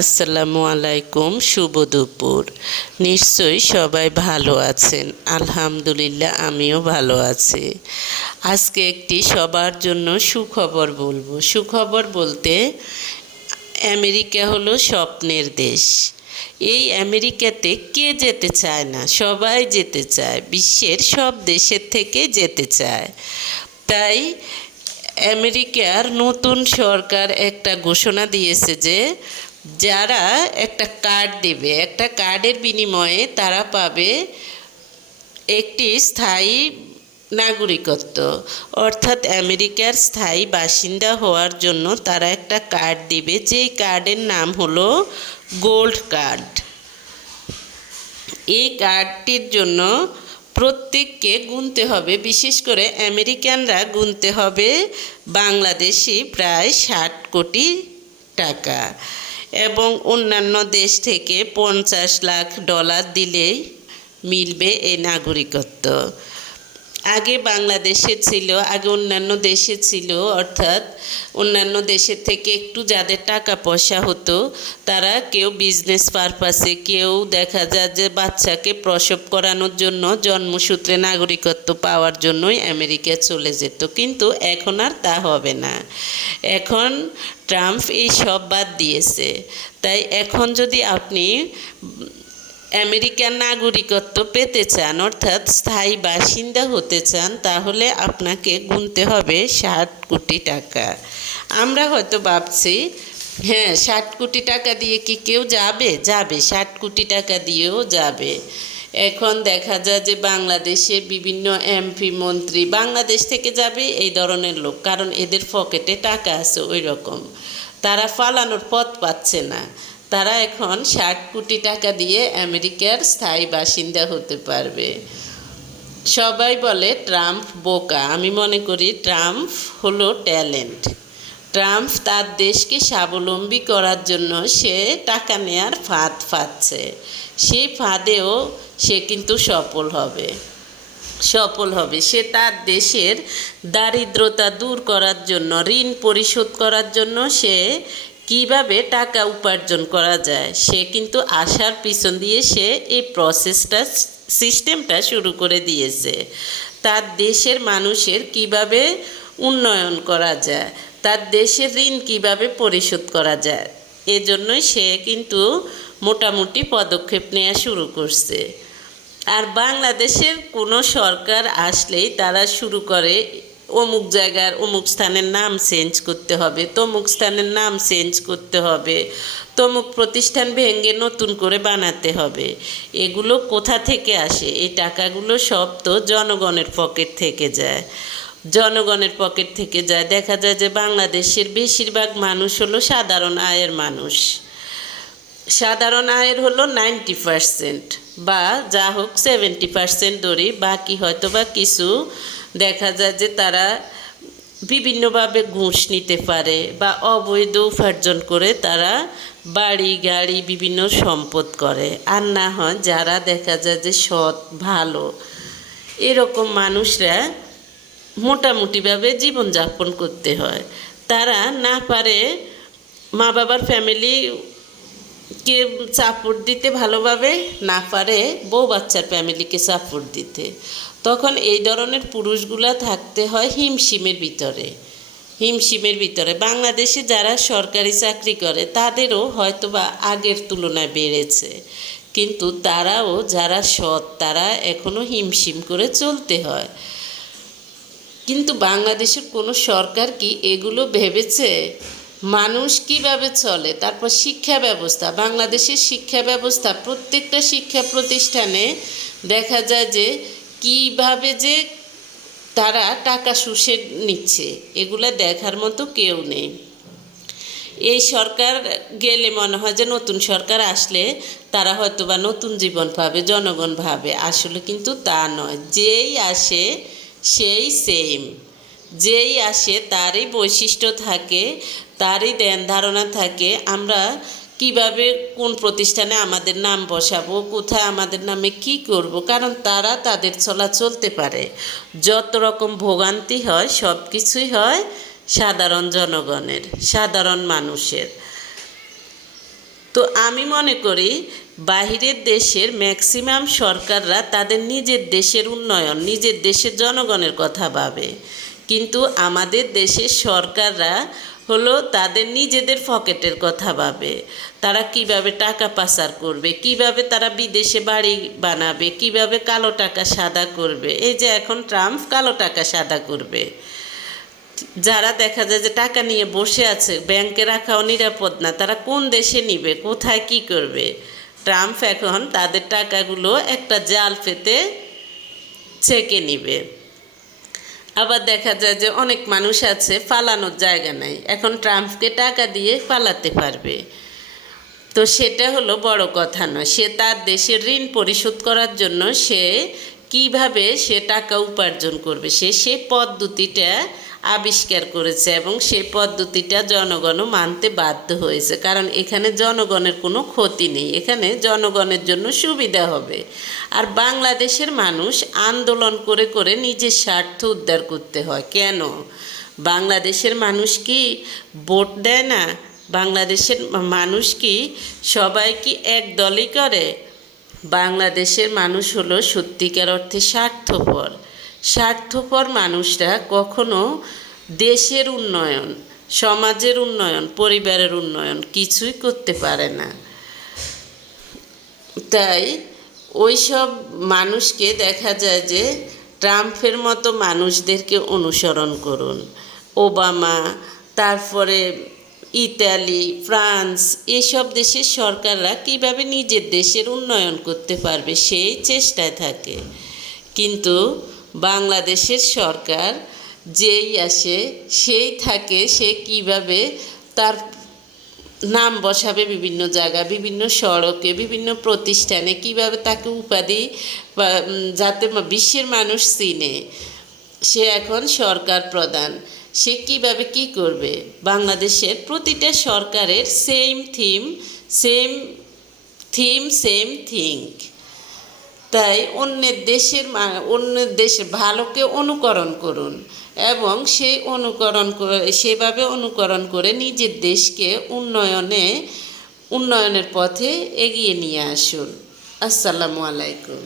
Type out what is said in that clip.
আসসালামু আলাইকুম, শুভ দুপুর। নিশ্চয়ই সবাই ভালো আছেন। আলহামদুলিল্লাহ, আমিও ভালো আছি। আজকে একটি সবার জন্য সুখবর বলবো। সুখবর বলতে, আমেরিকা হলো স্বপ্নের দেশ। এই আমেরিকাতে কে যেতে চায় না? সবাই যেতে চায়, বিশ্বের সব দেশের থেকে যেতে চায়। তাই আমেরিকার নতুন সরকার একটা ঘোষণা দিয়েছে যে যারা একটা কার্ড দেবে, একটা কার্ডের বিনিময়ে তারা পাবে একটি স্থায়ী নাগরিকত্ব। অর্থাৎ আমেরিকার স্থায়ী বাসিন্দা হওয়ার জন্য তারা একটা কার্ড দিবে, যেই কার্ডের নাম হলো গোল্ড কার্ড। এই কার্ডটির জন্য প্রত্যেককে গুনতে হবে, বিশেষ করে আমেরিকানরা গুনতে হবে বাংলাদেশি প্রায় 60 কোটি টাকা, এবং অন্যান্য দেশ থেকে $50 লাখ দিলেই মিলবে এই নাগরিকত্ব। আগে বাংলাদেশে ছিল, আগে অন্যান্য দেশে ছিল, অর্থাৎ অন্যান্য দেশের থেকে একটু যাদের টাকা পয়সা হতো তারা কেউ বিজনেস পারপাসে, কেউ দেখা যায় যে বাচ্চাকে প্রসব করানোর জন্য, জন্মসূত্রে নাগরিকত্ব পাওয়ার জন্যই আমেরিকা চলে যেত। কিন্তু এখন আর তা হবে না। এখন ট্রাম্প এই সব বাদ দিয়েছে। তাই এখন যদি আপনি আমেরিকার নাগরিকত্ব পেতে চান, অর্থাৎ স্থায়ী বাসিন্দা হতে চান, তাহলে আপনাকে গুনতে হবে 60 কোটি টাকা। আমরা হয়তো ভাবছি, হ্যাঁ, 60 কোটি টাকা দিয়ে কি কেউ যাবে? 60 কোটি টাকা দিয়েও যাবে। এখন দেখা যায় যে বাংলাদেশের বিভিন্ন এমপি মন্ত্রী বাংলাদেশ থেকে যাবে, এই ধরনের লোক, কারণ এদের পকেটে টাকা আছে ওই রকম। তারা পালানোর পথ পাচ্ছে না। তারা এখন 60 কোটি টাকা দিয়ে আমেরিকার স্থায়ী বাসিন্দা হতে পারবে। সবাই বলে ট্রাম্প বোকা। আমি মনে করি ট্রাম্প হলো ট্যালেন্ট। ট্রাম্প তার দেশকে স্বাবলম্বী করার জন্য সে টাকা নেয়ার ফাঁদ পাচ্ছে। সেই ফাঁদেও সে কিন্তু সফল হবে। সে তার দেশের দারিদ্রতা দূর করার জন্য, ঋণ পরিশোধ করার জন্য সে কিভাবে টাকা উপার্জন করা যায়, সে কিন্তু আশার পিছন দিয়ে সে এই সিস্টেমটা শুরু করে দিয়েছে। তার দেশের মানুষের কিভাবে উন্নয়ন করা যায়, তার দেশের ঋণ কিভাবে পরিশোধ করা যায়, এজন্যই সে কিন্তু মোটামুটি পদক্ষেপ নেওয়া শুরু করছে। আর বাংলাদেশের কোনো সরকার আসলেই তারা শুরু করে অমুক জায়গার অমুক স্থানের নাম চেঞ্জ করতে হবে, তমুক স্থানের নাম চেঞ্জ করতে হবে, তমুক প্রতিষ্ঠান ভেঙে নতুন করে বানাতে হবে। এগুলো কোথা থেকে আসে? এই টাকাগুলো সব তো জনগণের পকেট থেকে যায়। দেখা যায় যে বাংলাদেশের বেশিরভাগ মানুষ হলো সাধারণ আয়ের মানুষ। সাধারণ আয়ের হলো 90%, বা যা হোক 70% ধরি, বাকি হয়তো বা কিছু দেখা যায় যে তারা বিভিন্নভাবে ঘুষ নিতে পারে বা অবৈধ উপার্জন করে তারা বাড়ি গাড়ি বিভিন্ন সম্পদ করে। আর না হয় যারা দেখা যায় যে সৎ ভালো, এরকম মানুষরা মোটামুটিভাবে জীবনযাপন করতে হয়। তারা না পারে মা বাবার ফ্যামিলি কে সাপোর্ট দিতে ভালোভাবে, না পারে বউ বাচ্চার ফ্যামিলিকে সাপোর্ট দিতে। তখন এই ধরনের পুরুষগুলা থাকতে হয় হিমশিমের ভিতরে। বাংলাদেশে যারা সরকারি চাকরি করে তাদেরও হয়তোবা আগের তুলনায় বেড়েছে, কিন্তু তারাও যারা সৎ তারা এখনও হিমশিম করে চলতে হয়। কিন্তু বাংলাদেশের কোনো সরকার কি এগুলো ভেবেছে? মানুষ কিভাবে চলে, তারপর শিক্ষা ব্যবস্থা, বাংলাদেশের শিক্ষা ব্যবস্থা, প্রত্যেকটা শিক্ষা প্রতিষ্ঠানে দেখা যায় যে কিভাবে যে তারা টাকা শুষে নিচ্ছে, এগুলো দেখার মতো কেউ নেই। এই সরকার গেলে মনে হয় যে নতুন সরকার আসলে তারা হয়তো বা নতুন জীবন পাবে, জনগণ ভাবে। আসলে কিন্তু তা নয়। যেই আসে সেই সেম, যেই আসে তারই বৈশিষ্ট্য থাকে, তারই ধ্যান ধারণা থাকে। আমরা কিভাবে কোন প্রতিষ্ঠানে আমাদের নাম বসাবো, কোথায় আমাদের নামে কি করব, কারণ তারা তাদের চলা চলতে পারে। যত রকম ভোগান্তি হয় সব কিছুই হয় সাধারণ জনগণের, সাধারণ মানুষের। তো আমি মনে করি বাহিরের দেশের ম্যাক্সিমাম সরকাররা তাদের নিজের দেশের উন্নয়ন, নিজের দেশের জনগণের কথা ভাবে, কিন্তু আমাদের দেশের সরকাররা হলো তাদের নিজেদের পকেটের কথা ভাবে। তারা কিভাবে টাকা পাচার করবে, কিভাবে তারা বিদেশে বাড়ি বানাবে, কিভাবে কালো টাকা সাদা করবে। এই যে এখন ট্রাম্প কালো টাকা সাদা করবে, যারা দেখা যায় যে টাকা নিয়ে বসে আছে, ব্যাংকে রাখাও নিরাপদ না, তারা কোন দেশে নিবে, কোথায় কি করবে। ট্রাম্প এখন তাদের টাকাগুলো একটা জাল পেতে ছেঁকে নিবে। আবার দেখা যায় যে অনেক মানুষ আছে পালানোর জায়গা নাই, এখন ট্রাম্পকে টাকা দিয়ে পালাতে পারবে। তো সেটা হলো বড় কথা নয়, সে তার দেশের ঋণ পরিশোধ করার জন্য সে কিভাবে সে টাকা উপার্জন করবে, সে পদ্ধতিটা আবিষ্কার করেছে এবং সেই পদ্ধতিটা জনগণও মানতে বাধ্য হয়েছে। কারণ এখানে জনগণের কোনো ক্ষতি নেই, এখানে জনগণের জন্য সুবিধা হবে। আর বাংলাদেশের মানুষ আন্দোলন করে করে নিজের স্বার্থ উদ্ধার করতে হয় কেন? বাংলাদেশের মানুষ কি ভোট দেয় না? বাংলাদেশের মানুষ কি সবাই কি এক দলই করে? বাংলাদেশের মানুষ হলো সত্যিকার অর্থে স্বার্থপর। স্বার্থপর মানুষরা কখনো দেশের উন্নয়ন, সমাজের উন্নয়ন, পরিবারের উন্নয়ন কিছুই করতে পারে না। তাই ওই সব মানুষকে দেখা যায় যে ট্রাম্পের মতো মানুষদেরকে অনুসরণ করুন। ওবামা, তারপরে ইতালি, ফ্রান্স, এসব দেশের সরকাররা কিভাবে নিজের দেশের উন্নয়ন করতে পারবে সেই চেষ্টায় থাকে। কিন্তু বাংলাদেশের সরকার যেই আসে সেই থাকে, সে কিভাবে তার নাম বসাবে বিভিন্ন জায়গা, বিভিন্ন সড়কে, বিভিন্ন প্রতিষ্ঠানে, কিভাবে তাকে উপাধি যাতে বিশ্বের মানুষ চিনে। সে এখন সরকার প্রধান, সে কিভাবে কি করবে? বাংলাদেশের প্রতিটা সরকারের সেম থিম, সেম থিঙ্ক। তাই অন্যের দেশের ভালোকে অনুকরণ করুন এবং সেভাবে অনুকরণ করে নিজের দেশকে উন্নয়নের পথে এগিয়ে নিয়ে আসুন। আসসালামু আলাইকুম।